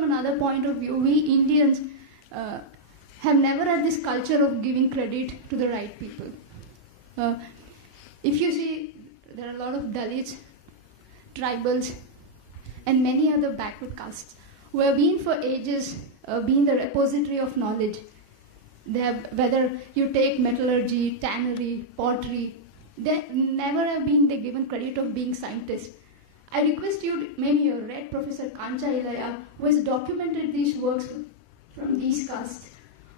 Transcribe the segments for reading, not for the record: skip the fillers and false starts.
from another point of view, we Indians have never had this culture of giving credit to the right people. If you see, there are a lot of Dalits, tribals, and many other backward castes who have been for ages been the repository of knowledge. They have, whether you take metallurgy, tannery, pottery, they never have been given credit of being scientists. I request you, maybe you read Professor Kancha Ilaiah, who has documented these works from these castes.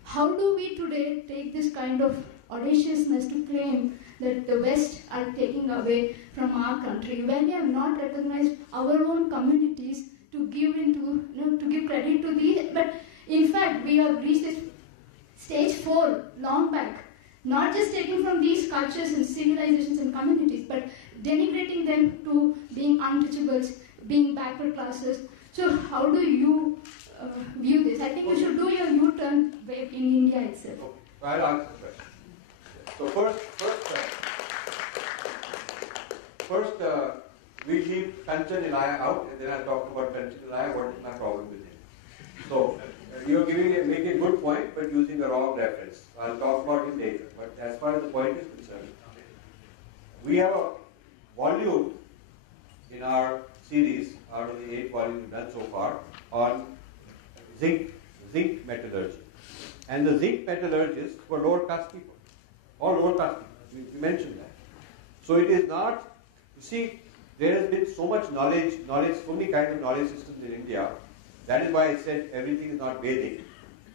How do we today take this kind of audaciousness to claim that the West are taking away from our country when we have not recognized our own communities to give to give credit to these? But in fact, we have reached this stage 4 long back, not just taking from these cultures and civilizations and communities, but denigrating them to being untouchables, being backward classes. So how do you view this? I think you should do your U-turn in India itself. Okay. I'll answer the question. So first, we leave Kancha Ilaiah out, and then I'll talk about Kancha Ilaiah, what is my problem with him. So, you're making a good point, but using the wrong reference. I'll talk about him later. But as far as the point is concerned, we have a volume in our series, out of the 8 volumes we've done so far, on zinc metallurgy. And the zinc metallurgists were lower caste people. All lower caste people. We mentioned that. So it is not, you see, there has been so much knowledge, so many kinds of knowledge systems in India. That is why I said everything is not Vedic.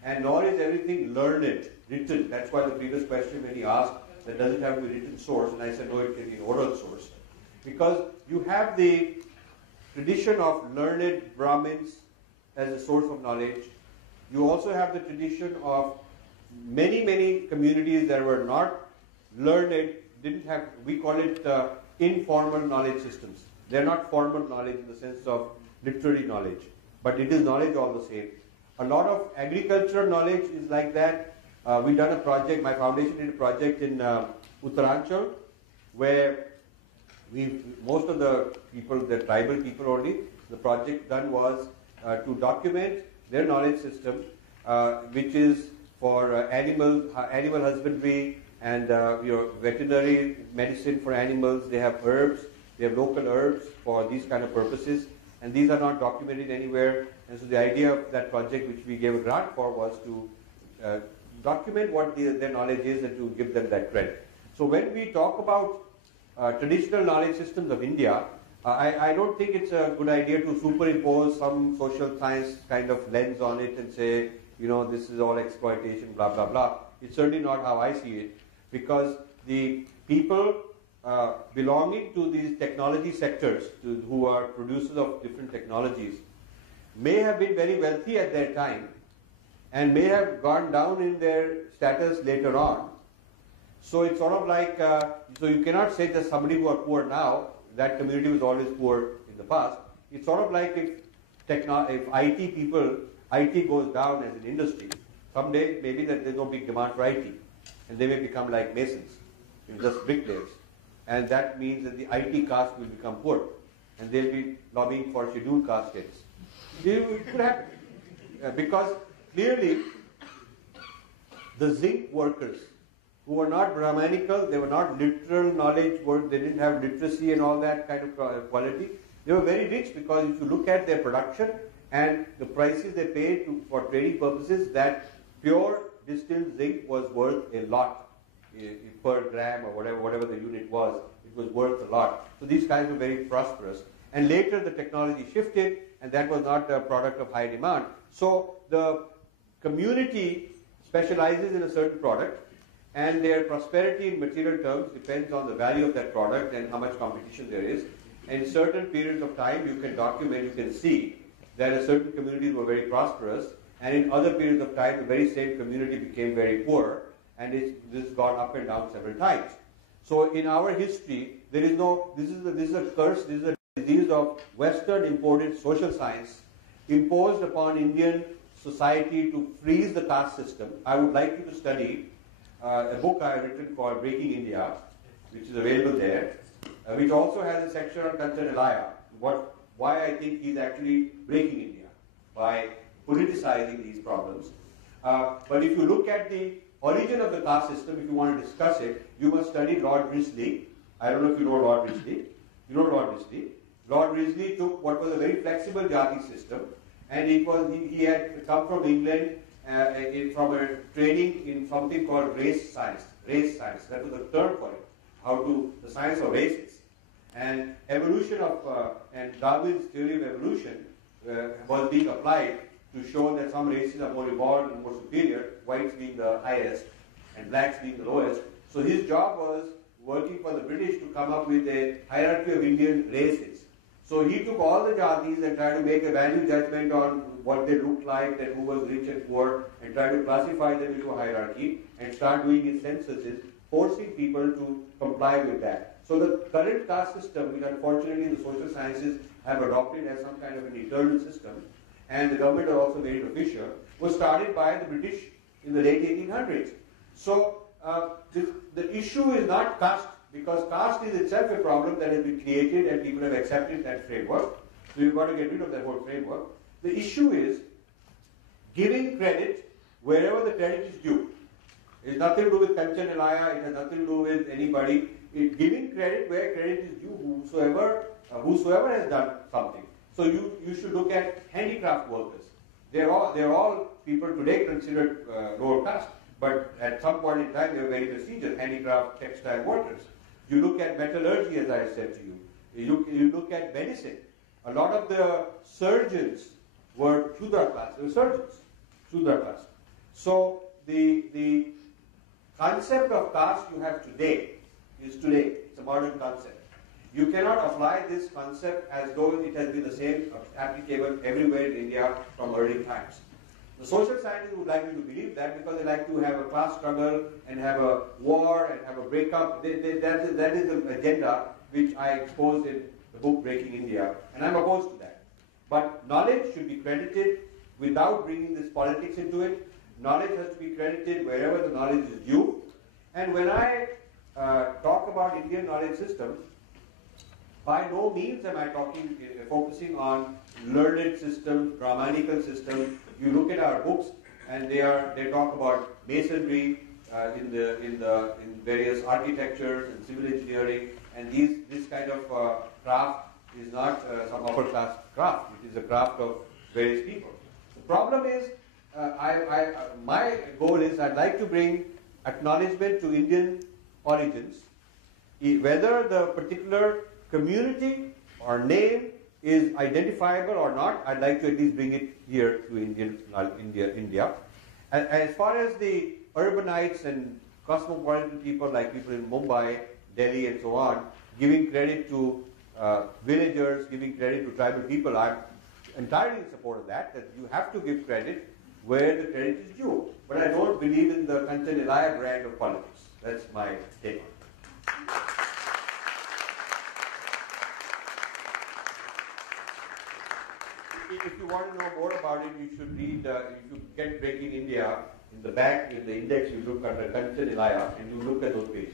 And nor is everything learned, written. That's why the previous question when he asked, that does it have to be written source? And I said, no, it can be an oral source. Because you have the tradition of learned Brahmins as a source of knowledge. You also have the tradition of many communities that were not learned, didn't have, we call it informal knowledge systems. They're not formal knowledge in the sense of literary knowledge, but it is knowledge all the same. A lot of agricultural knowledge is like that. We've done a project, my foundation did a project in Uttaranchal, where most of the people, the tribal people only, the project done was to document their knowledge system, which is for animal husbandry and veterinary medicine for animals. They have herbs, they have local herbs for these kind of purposes, and these are not documented anywhere. And so the idea of that project, which we gave a grant for, was to document what their knowledge is and to give them that credit. So when we talk about traditional knowledge systems of India, I don't think it's a good idea to superimpose some social science kind of lens on it and say, this is all exploitation, blah, blah, blah. It's certainly not how I see it, because the people belonging to these technology sectors, who are producers of different technologies, may have been very wealthy at their time and may have gone down in their status later on. So it's sort of like, so you cannot say that somebody who are poor now, that community was always poor in the past. It's sort of like if IT goes down as an industry, someday maybe that there's no big demand for IT, and they may become like masons, just bricklayers, and that means that the IT caste will become poor, and they'll be lobbying for scheduled caste status. It could happen, because clearly the zinc workers, who were not Brahmanical, they were not literal knowledge, they didn't have literacy and all that kind of quality. They were very rich, because if you look at their production and the prices they paid for trading purposes, that pure distilled zinc was worth a lot per gram or whatever the unit was. It was worth a lot. So these guys were very prosperous. And later the technology shifted, and that was not a product of high demand. So the community specializes in a certain product, and their prosperity in material terms depends on the value of that product and how much competition there is. And in certain periods of time, you can document, you can see that a certain communities were very prosperous, and in other periods of time, the very same community became very poor, and this has gone up and down several times. So in our history, there is no, this is a curse, this is a disease of Western imported social science imposed upon Indian society to freeze the caste system. I would like you to study a book I have written called Breaking India, which is available there, which also has a section on Kancha Ilaiah, why I think he's actually breaking India. by politicizing these problems. But if you look at the origin of the caste system, if you want to discuss it, you must study Lord Risley. I don't know if you know Lord Risley. You know Lord Risley. Lord Risley took what was a very flexible jati system, and he had come from England from a training in something called race science. Race science, that was the term for it. The science of races. And evolution and Darwin's theory of evolution was being applied to show that some races are more evolved and more superior, whites being the highest and blacks being the lowest. So his job was working for the British to come up with a hierarchy of Indian races. So he took all the jatis and tried to make a value judgment on what they looked like and who was rich and poor, and tried to classify them into a hierarchy and start doing his censuses, forcing people to comply with that. So the current caste system, which unfortunately the social sciences have adopted as some kind of an eternal system, and the government are also made it official, was started by the British in the late 1800s. So the issue is not caste, because caste is itself a problem that has been created and people have accepted that framework. So you've got to get rid of that whole framework. The issue is giving credit wherever the credit is due. It has nothing to do with Kancha Ilaiah, it has nothing to do with anybody. Giving credit where credit is due, whosoever has done something. So you should look at handicraft workers. They're all people today considered lower caste, but at some point in time they were very prestigious, handicraft, textile workers. You look at metallurgy, as I said to you. You look at medicine. A lot of the surgeons were Shudra class. They were surgeons, Shudra class. So the concept of caste you have today is today. It's a modern concept. You cannot apply this concept as though it has been the same, applicable everywhere in India from early times. The social scientists would like you to believe that because they like to have a class struggle and have a war and have a breakup. That is the agenda which I exposed in the book Breaking India, and I'm opposed to that. But knowledge should be credited without bringing this politics into it. Knowledge has to be credited wherever the knowledge is due. And when I talk about Indian knowledge system, by no means am I focusing on learned systems, grammatical systems. You look at our books, and they talk about masonry in various architectures and civil engineering, and this kind of craft is not some upper class craft. It is a craft of various people. The problem is, my goal is I'd like to bring acknowledgement to Indian origins, whether the particular community or name is identifiable or not. I'd like to at least bring it here to India. And as far as the urbanites and cosmopolitan people, like people in Mumbai, Delhi, and so on, giving credit to villagers, giving credit to tribal people, I'm entirely in support of that you have to give credit where the credit is due. But I don't believe in the Kancha Ilaiah brand of politics. That's my take on it. If you want to know more about it, you should read, if you get Breaking India, in the back, in the index, you look under Kancha Ilaiah, and you look at those pages,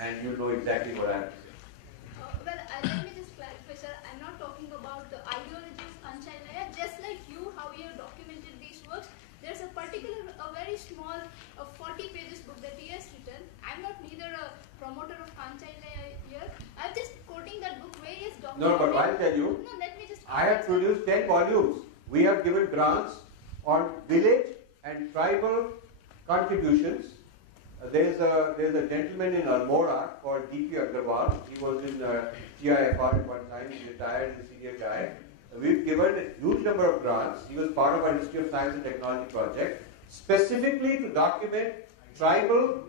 and you know exactly what I'm saying. Let me just clarify, sir. I'm not talking about the ideology of Kancha Ilaiah. Just like you, how you have documented these works, there's a very small 40 pages book that he has written. I'm not neither a promoter of Kancha Ilaiah here. I'm just quoting that book where he has documented. No, but I'll tell you. No, let me just. I have produced 10 volumes. We have given grants on village and tribal contributions. There's a gentleman in Almora called D.P. Agarwal. He was in TIFR at one time. He retired as a senior guy. We've given a huge number of grants. He was part of our History of Science and Technology project, specifically to document tribal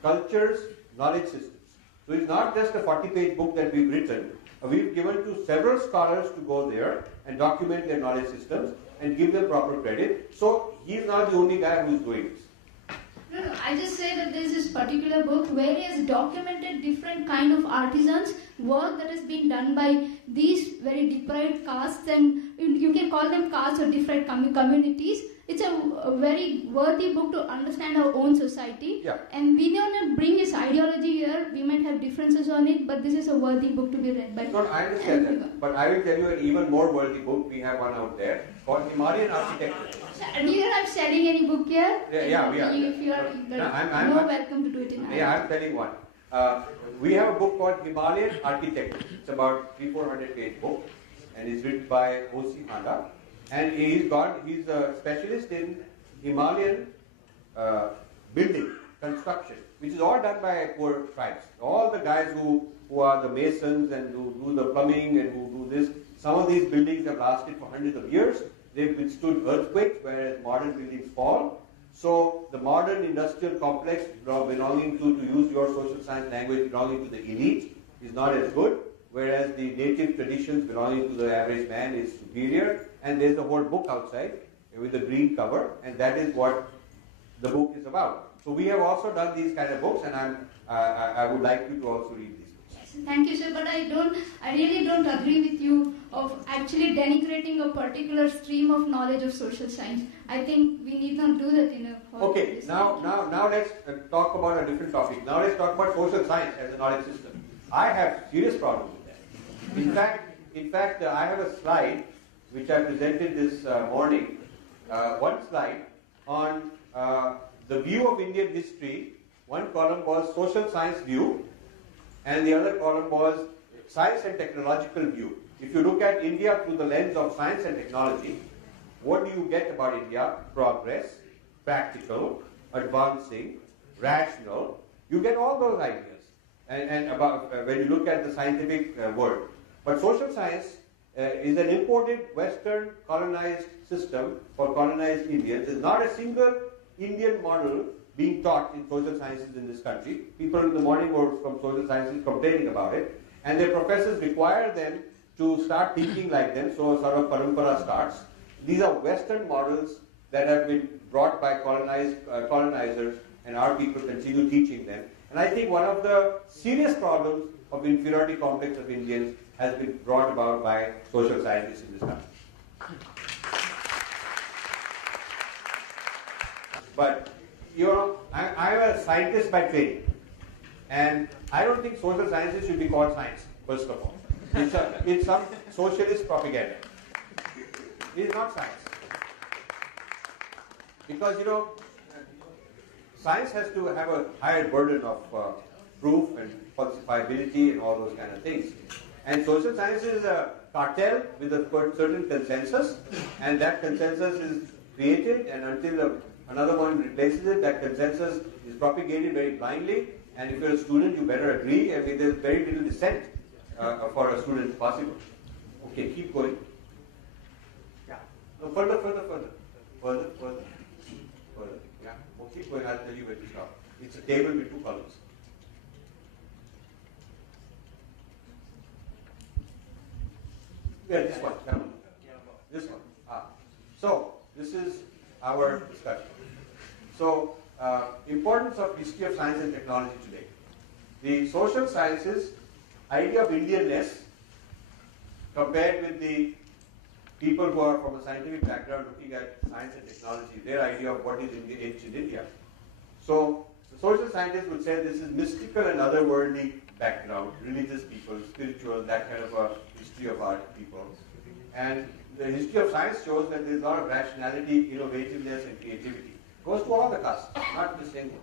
cultures, knowledge systems. So it's not just a 40-page book that we've written. We've given to several scholars to go there and document their knowledge systems and give them proper credit. So he's not the only guy who's doing this. No, I just say that there's this particular book where he has documented different kind of artisans, work that has been done by these very deprived castes, and you can call them castes or different communities. It's a very worthy book to understand our own society. Yeah. And we don't want to bring this ideology here. We might have differences on it, but this is a worthy book to be read by. No, I understand that. But I will tell you an even more worthy book. We have one out there called Himalayan Architecture. We are not selling any book here. Yeah, we are. If you are, I'm welcome to do it in Ireland. Yeah, I'm telling one. We have a book called Himalayan Architecture. It's about 300-400 page book, and it's written by O.C. Handa. And he's a specialist in Himalayan building, construction, which is all done by poor tribes. All the guys who are the masons and who do the plumbing and who do this, some of these buildings have lasted for hundreds of years. They've withstood earthquakes, whereas modern buildings fall. So the modern industrial complex belonging to use your social science language, belonging to the elite is not as good, whereas the native traditions belonging to the average man is superior. And there's a whole book outside with a green cover, and that is what the book is about. So we have also done these kind of books, and I would like you to also read these books. Yes, thank you, sir. But I really don't agree with you of actually denigrating a particular stream of knowledge of social science. I think we need not do that in a. Okay. Now let's talk about a different topic. Now let's talk about social science as a knowledge system. I have serious problems with that. In fact, I have a slide which I presented this morning, one slide on the view of Indian history. One column was social science view, and the other column was science and technological view. If you look at India through the lens of science and technology, what do you get about India? Progress, practical, advancing, rational. You get all those ideas, and about when you look at the scientific world. But social science is an imported Western colonized system for colonized Indians. There's not a single Indian model being taught in social sciences in this country. People in the morning were from social sciences complaining about it, and their professors require them to start teaching like them, so a sort of parampara starts. These are Western models that have been brought by colonizers, and our people continue teaching them. And I think one of the serious problems of inferiority complex of Indians has been brought about by social scientists in this country. But, I'm a scientist by training, and I don't think social sciences should be called science, first of all. It's some socialist propaganda. It is not science. Because, science has to have a higher burden of proof and falsifiability and all those kind of things. And social science is a cartel with a certain consensus, and that consensus is created, and until another one replaces it, that consensus is propagated very blindly, and if you're a student, you better agree. I mean, there's very little dissent for a student possible. Okay, keep going. Yeah. No, further. Yeah. Well, keep going, I'll tell you where to stop. It's a table with two columns. Yeah, this one. Yeah. This one. So, this is our discussion. So, importance of history of science and technology today. The social sciences idea of Indianness compared with the people who are from a scientific background looking at science and technology, their idea of what is ancient India. So, the social scientists would say this is mystical and otherworldly background, religious people, spiritual, that kind of a history of our people. And the history of science shows that there is a lot of rationality, innovativeness, and creativity. Goes to all the castes, not the same one.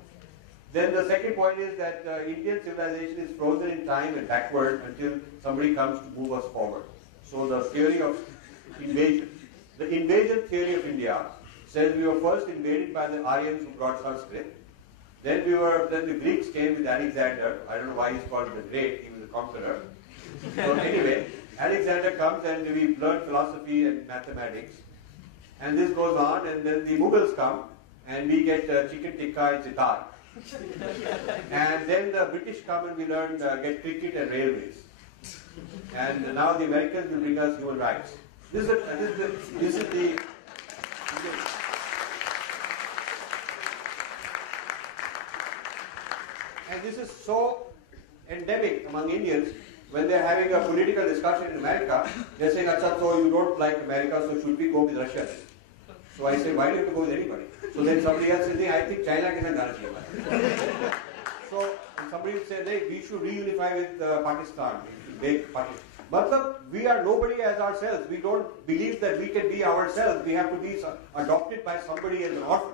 Then the second point is that Indian civilization is frozen in time and backward until somebody comes to move us forward. So the theory of invasion. The invasion theory of India says we were first invaded by the Aryans who brought Sanskrit. Then the Greeks came with Alexander. I don't know why he's called the Great, he was a conqueror. So anyway, Alexander comes and we learn philosophy and mathematics. And this goes on, and then the Mughals come and we get chicken tikka and sitar. And then the British come and we get cricket and railways. And now the Americans will bring us human rights. This is the and this is so endemic among Indians. When they're having a political discussion in America, they're saying, Acha, so you don't like America, so should we go with Russia then? So I said, why do you have to go with anybody? So then somebody else said, hey, I think China can have So somebody said, hey, we should reunify with Pakistan, make Pakistan. Matlab, we are nobody as ourselves. We don't believe that we can be ourselves. We have to be adopted by somebody as an orphan.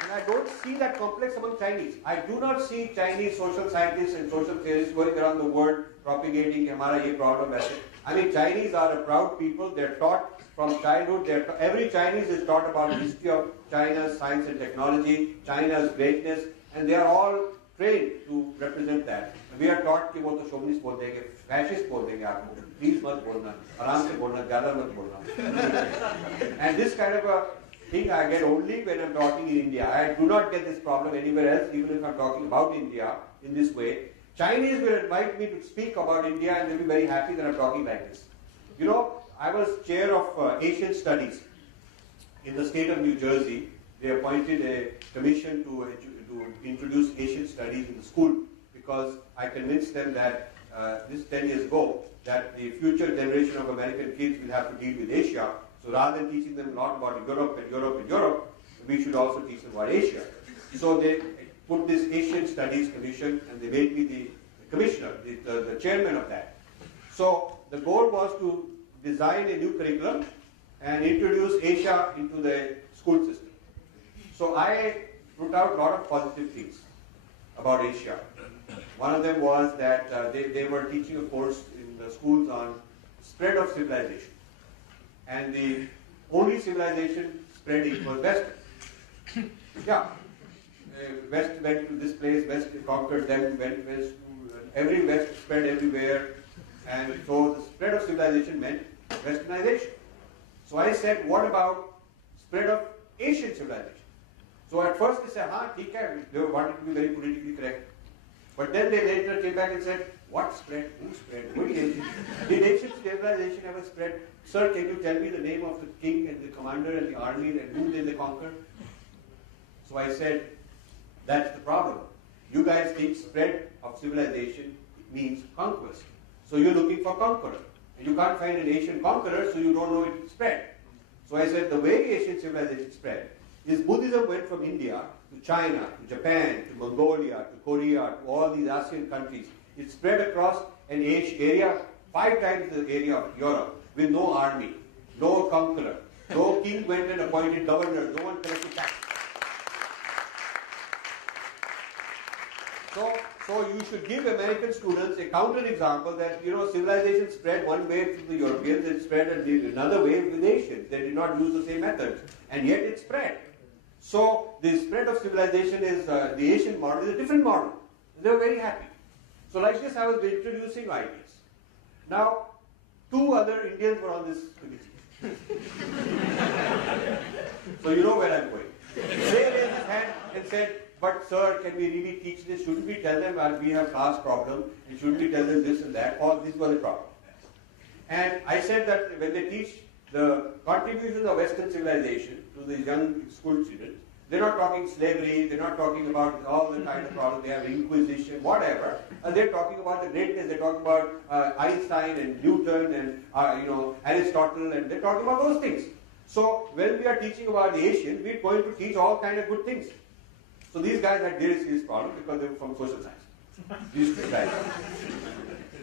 And I don't see that complex among Chinese. I do not see Chinese social scientists and social theorists going around the world propagating hamara ye problem hai. I mean, Chinese are a proud people. They're taught from childhood. Every Chinese is taught about the history of China's science and technology, China's greatness, and they are all trained to represent that. We are taught कि वो तो chauvinist बोल देंगे, fascist बोल देंगे आपको, please मत बोलना, आराम से बोलना, ज़्यादा मत बोलना. And this kind of a thing I get only when I'm talking in India. I do not get this problem anywhere else, even if I'm talking about India in this way. Chinese will invite me to speak about India and they'll be very happy that I'm talking like this. You know, I was chair of Asian Studies in the state of New Jersey. They appointed a commission to introduce Asian Studies in the school because I convinced them that this 10 years ago that the future generation of American kids will have to deal with Asia. So rather than teaching them a lot about Europe, we should also teach them about Asia. So they put this Asian Studies Commission and they made me the commissioner, the chairman of that. So the goal was to design a new curriculum and introduce Asia into the school system. So I put out a lot of positive things about Asia. One of them was that they were teaching a course in the schools on spread of civilization. And the only civilization spreading was Western. Yeah. West went to this place, West conquered them, went west, every West spread everywhere. And so the spread of civilization meant Westernization. So I said, what about spread of Asian civilization? So at first they said, theek hai. They wanted to be very politically correct. But then they later came back and said, what spread? Who spread? Did Asian civilization ever spread? Sir, can you tell me the name of the king and the commander and the army and who did they conquer? So I said, that's the problem. You guys think spread of civilization means conquest. So you're looking for conqueror. And you can't find an Asian conqueror, so you don't know it spread. So I said, the way Asian civilization spread is Buddhism went from India to China, to Japan, to Mongolia, to Korea, to all these ASEAN countries. It spread across an area 5 times the area of Europe with no army, no conqueror, no king went and appointed governors, no one collected tax. So you should give American students a counter example that, civilization spread one way to the Europeans, it spread another way with Asians. They did not use the same methods, and yet it spread. So the spread of civilization is, the Asian model is a different model. They were very happy. So like this, I was introducing ideas. Now, 2 other Indians were on this committee. So you know where I'm going. They raised his hand and said, but sir, can we really teach this? Shouldn't we tell them we have class problem? And shouldn't we tell them this and that? All this was a problem. And I said that when they teach the contributions of Western civilization to the young school students, they're not talking slavery, they're not talking about all the kind of problems, they have inquisition, whatever. They're talking about the greatness, they're talking about Einstein and Newton and Aristotle, and they're talking about those things. So when we are teaching about the Asians, we're going to teach all kind of good things. So these guys had very serious problems because they were from social science. These 2 guys.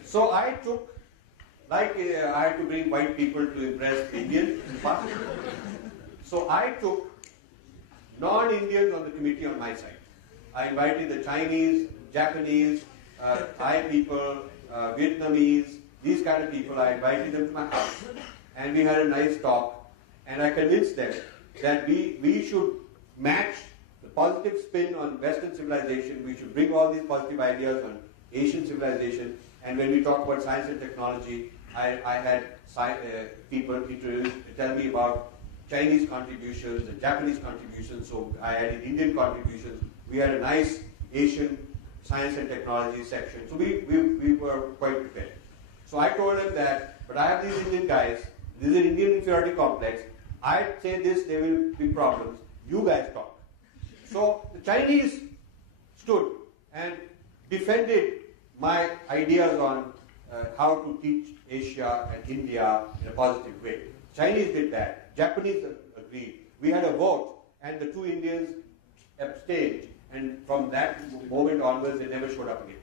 So I took, I had to bring white people to impress Indians. So I took non-Indians on the committee on my side. I invited the Chinese, Japanese, Thai people, Vietnamese, these kind of people. I invited them to my house and we had a nice talk, and I convinced them that we should match the positive spin on Western civilization. We should bring all these positive ideas on Asian civilization, and when we talk about science and technology, I had people tell me about Chinese contributions and Japanese contributions, so I added Indian contributions. We had a nice Asian science and technology section, so we were quite prepared. So I told them that, but I have these Indian guys, this is an Indian inferiority complex, I say this, there will be problems, you guys talk. So the Chinese stood and defended my ideas on how to teach Asia and India in a positive way. Chinese did that. Japanese agreed. We had a vote, and the two Indians abstained, and from that moment onwards, they never showed up again.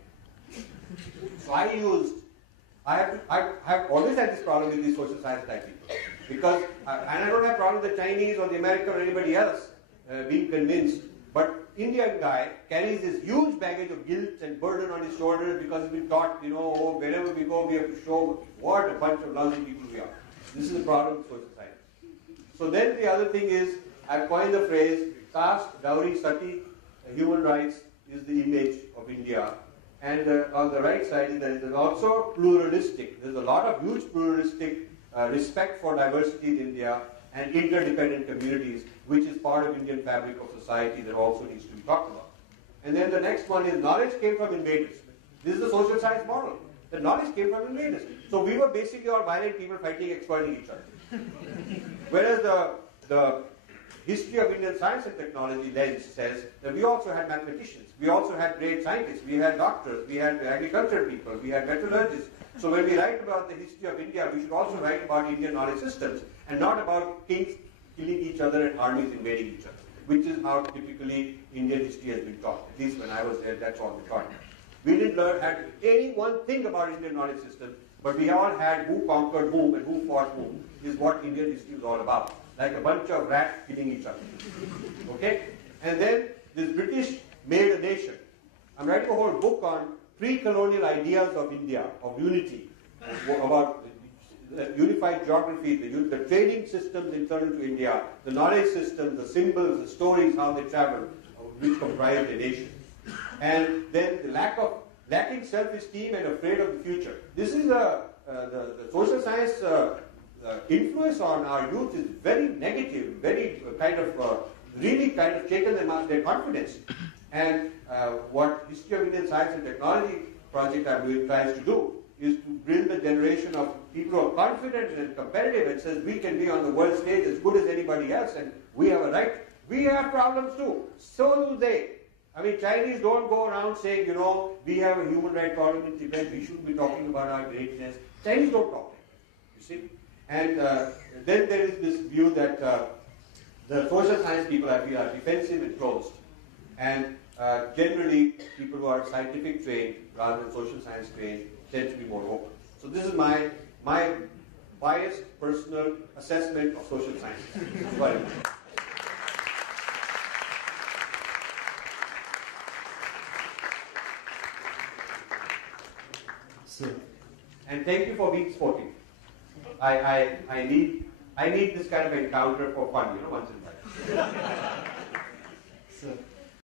So I have always had this problem with these social science type people, because, and I don't have problem with the Chinese or the American or anybody else being convinced, but Indian guy carries this huge baggage of guilt and burden on his shoulders because he's been taught, wherever we go, we have to show what a bunch of lousy people we are. This is the problem with social science. So then the other thing is, I've coined the phrase, caste, dowry, sati, human rights is the image of India. And on the right side, it is also pluralistic. There's a lot of huge pluralistic respect for diversity in India and interdependent communities, which is part of Indian fabric of society that also needs to be talked about. And then the next one is knowledge came from invaders. This is the social science model. The knowledge came from invaders. So we were basically all violent people fighting, exploiting each other. Whereas the history of Indian science and technology lens says that we also had mathematicians, we also had great scientists, we had doctors, we had agricultural people, we had metallurgists. So when we write about the history of India, we should also write about Indian knowledge systems and not about kings killing each other and armies invading each other, which is how typically Indian history has been taught. At least when I was there, that's all we taught. We didn't had any one thing about Indian knowledge system, but we all had who conquered whom and who fought whom is what Indian history is all about. Like a bunch of rats killing each other. Okay? And then this British made a nation. I'm writing a whole book on pre-colonial ideas of India, of unity, about unified geography, the trading systems internal to India, the knowledge systems, the symbols, the stories, how they travel, which comprise the nation. And then the lacking self-esteem and afraid of the future. This is the social science influence on our youth is very negative, very really shaken their confidence. And what History of Indian Science and Technology project I'm doing tries to do is to build a generation of people who are confident and competitive and says we can be on the world stage as good as anybody else and we have a right. We have problems too. So do they. I mean, Chinese don't go around saying, we have a human right problem in Tibet, we shouldn't be talking about our greatness. Chinese don't talk like that, you see. And then there is this view that the social science people, I feel, are defensive and closed. And generally, people who are scientific trained rather than social science trained tend to be more open. So this is my biased personal assessment of social science. And thank you for being sportive. I need this kind of encounter for fun, once in a while. So